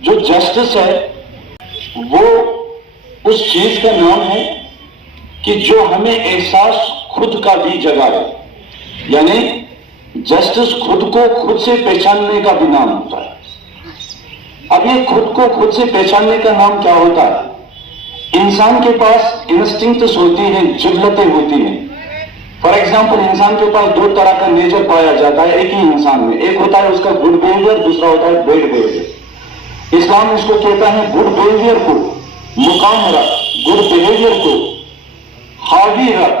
جو جسٹس ہے وہ اس چیز کا نام ہے کہ جو ہمیں احساس خود کا بھی جگہ ہے، یعنی جسٹس خود کو خود سے پہچاننے کا بھی نام ہوتا ہے۔ اب یہ خود کو خود سے پہچاننے کا نام کیا ہوتا ہے؟ انسان کے پاس انسٹنکٹس ہوتی ہیں، جبلتیں ہوتی ہیں۔ فار ایگزامپل انسان کے پاس دو طرح کا نیچر پایا جاتا ہے ایک ہی انسان میں، ایک ہوتا ہے اس کا گڈ بیہیویئر، دوسرا ہوتا ہے بیڈ بیہیویئر۔ اسلام اس کو کہتا ہے گڈ بیہیویئر کو مقام رکھ، گڈ بیہیویئر کو حاوی رکھ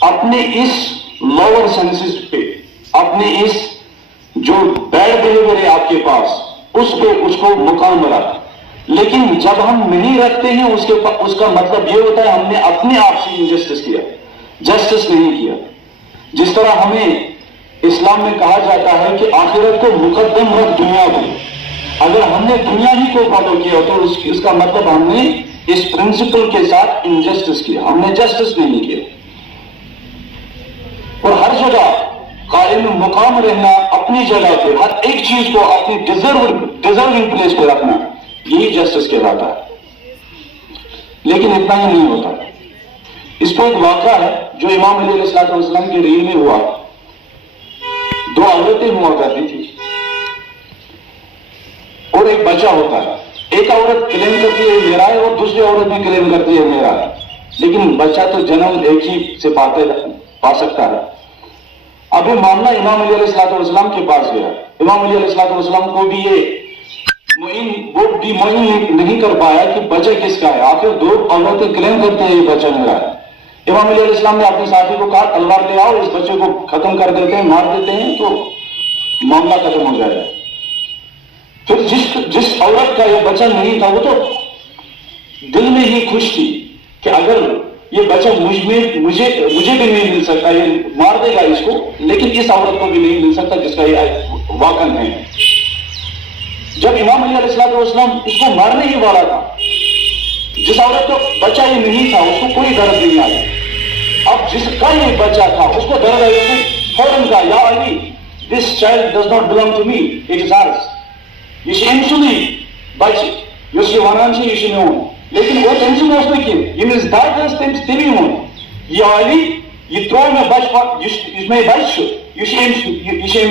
اپنے اس لوور سینسز پہ، اپنے اس جو بیڈ بیہیویئر ہے آپ کے پاس اس پہ اس کو مقام رکھ۔ لیکن جب ہم نہیں رکھتے ہیں اس کا مطلب یہ ہوتا ہے ہم نے اپنے آپ سے انجسٹس کیا، جسٹس نہیں کیا۔ جس طرح ہمیں اسلام میں کہا جاتا ہے کہ آخرت کو مقدم رکھ دنیا کو، اگر ہم نے دنیا ہی کو فالو کیا تو اس کا مطلب ہم نے اس پرنسپل کے ساتھ انجسٹس کیا، ہم نے جسٹس نہیں کیا۔ اور ہر جگہ قائم مقام رہنا، اپنی جگہ پہ ہر ایک چیز کو اپنی ڈیزرونگ پلیس پہ رکھنا، یہی جسٹس کہلاتا ہے۔ لیکن اتنا ہی نہیں ہوتا۔ اس پہ ایک واقعہ ہے جو امام علیہ السلام کے ریل میں ہوا۔ دو عورتیں ہوا کرتی تھی اور ایک بچہ ہوتا ہے۔ ایک عورت کلیم کرتی ہے میرا ہے اور دوسری عورت بھی کلیم کرتی ہے میرا ہے، لیکن بچہ تو جنم ایک ہی سے پا سکتا ہے۔ اب یہ معاملہ امام علیہ السلام کے پاس گیا۔ امام علیہ السلام کو بھی یہ معین نہیں کر پایا کہ بچہ کس کا ہے۔ آخر دو عورتیں کلیم کرتے ہیں یہ بچہ میرا ہے۔ امام علیہ السلام نے اپنے ساتھی کو کہا تلوار لے آؤ، اس بچے کو ختم کر دیتے ہیں، مار دیتے ہیں تو معاملہ ختم ہو جائے گا۔ پھر جس عورت کا یہ بچہ نہیں تھا وہ تو دل میں ہی خوش تھی کہ اگر یہ بچہ مجھے بھی نہیں مل سکتا، یہ مار دے گا اس کو، لیکن اس عورت کو بھی نہیں مل سکتا جس کا یہ واقعہ ہے۔ جب امام علیہ السلام اس کو مارنے ہی والا تھا، جس عورت کو بچہ یہ نہیں تھا اس کو کوئی درد نہیں آیا، اب جس کا یہ بچہ تھا اس کو درد آیا، اس نے فوراً کہا یا علی this child does not belong to me, it is ours. یہ امس بچہ اس یہ ونان یہ میون، لیکن وہ تم سے اس نے یمس داد تمی وون یہ علی یہ ترو میں بچہ اس میں بچہ یہ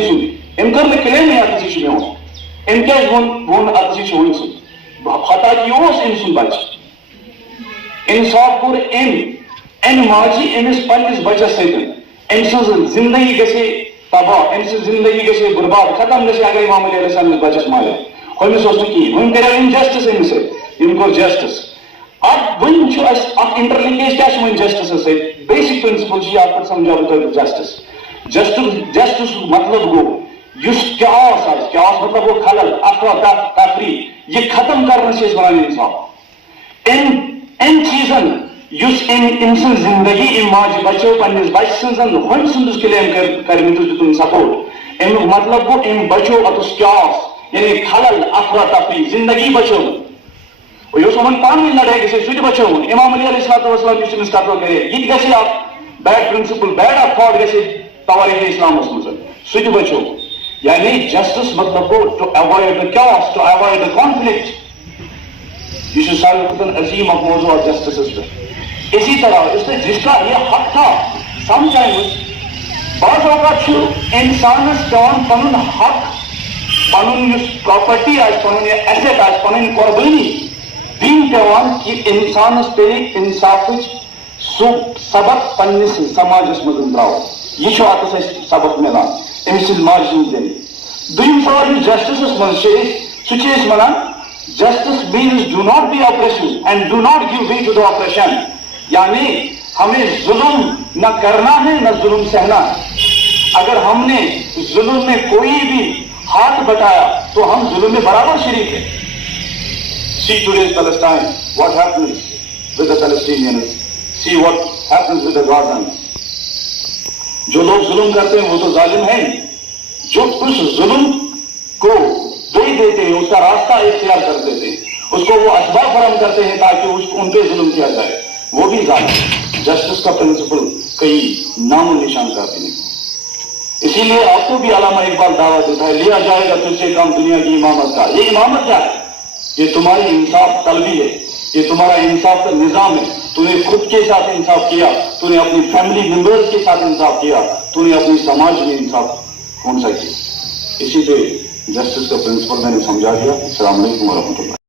ام کر میں کلیم اتس یہ میون، ام کیا وون اتس یہ ون سن خطا یہ ام سن بچہ۔ انصاف کور ام ماجی امس پنس بچس ستن، ام سن زندگی گژھِ تباہ، ام سن زندگی گژھِ برباد، ختم گژھِ اگر امام علیہ السلام بچس مارے۔ ہمس اس کہین ون کر انجسٹس امس ستھ، کور جسٹس۔ اب ون انٹرلنکیج کیا ون جسٹس ستھ، بیسک پرنسپل یہ آپ سمجھا بہت جسٹس۔ جسٹس مطلب گو اس کیاس مطلب گو خلل افرا تفری، یہ ختم کرنا سے ونان انصاف۔ ان چیزن اس ام سن زندگی ام ماجہ بچو پنس بچہ سن ہم سندس کلیم کرمتس دتن سپورٹ، امیک مطلب گو ام بچو اتس کیاس یعنی خلل افرا تفری، زندگی بچو اس پانی لڑائی گھے سہ بچو۔ امام علیہ السلام اس قتل کرے یہ گھے اخ بیڈ پرنسپل بیڈ اخ تھاٹ گھے توریخ اسلامس مز سہ بچو۔ یعنی جسٹس مطلب go to avoid the chaos, to avoid the conflict. یہ ساروی کھوتن عظیم اخ موضوع جسٹسس پہ۔ اسی طرح جس کا یہ حق تھا، سم ٹائمز بعض اوقات انسانس پیوان پن حق، پن پراپرٹی پن ایسٹ پن قربانی دین پیوان کہ انسانس پہ انصاف سہ سبق پنس سماجس مز ترو، یہ اتس سبق ملان ام سند ماجہ ہند ذریعہ۔ دویم سوال جسٹسس مز سہ ونان justice means do not be oppressive and do not give way to the oppression, یعنی ہمیں ظلم نہ کرنا ہے نہ ظلم سہنا ہے۔ اگر ہم نے ظلم میں کوئی بھی ہاتھ بٹایا تو ہم ظلم میں برابر شریک ہیں۔ See today's Palestine, what happens with the Palestinians, see what happens with the Gazans. جو لوگ ظلم کرتے ہیں وہ تو ظالم ہیں، جو اس ظلم کو دے دیتے ہیں، اس کا راستہ اختیار کر دیتے ہیں، اس کو وہ اسباب فراہم کرتے ہیں تاکہ ان پہ ظلم کیا جائے، وہ بھی ظالم۔ جسٹس کا پرنسپل کئی نام و نشان کرتے ہیں۔ اسی لیے آپ کو بھی علامہ اقبال دعوت دیتا ہے لیا جائے گا تجھ سے کام دنیا کی امامت کا۔ یہ امامت کیا ہے؟ یہ تمہاری انصاف طلبی ہے، یہ تمہارا انصاف کا نظام ہے. تو نے خود کے ساتھ انصاف کیا، تو نے اپنی فیملی ممبرز کے ساتھ انصاف کیا، تو نے اپنی سماج میں انصاف کون سا کیا. اسی سے جسٹس کا پرنسپل میں نے سمجھا دیا. السلام علیکم ورحمۃ اللہ.